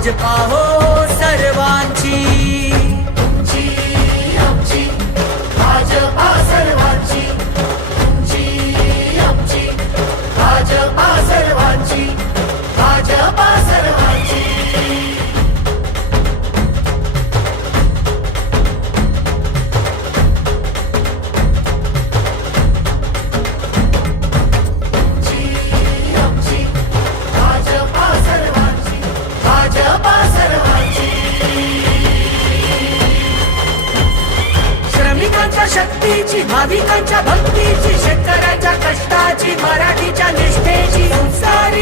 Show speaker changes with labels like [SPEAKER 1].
[SPEAKER 1] आमची भाजपा हो शक्तीची भाविकांच्या भक्तीची शेतकऱ्याच्या कष्टाची मराठीच्या निष्ठेची संसारी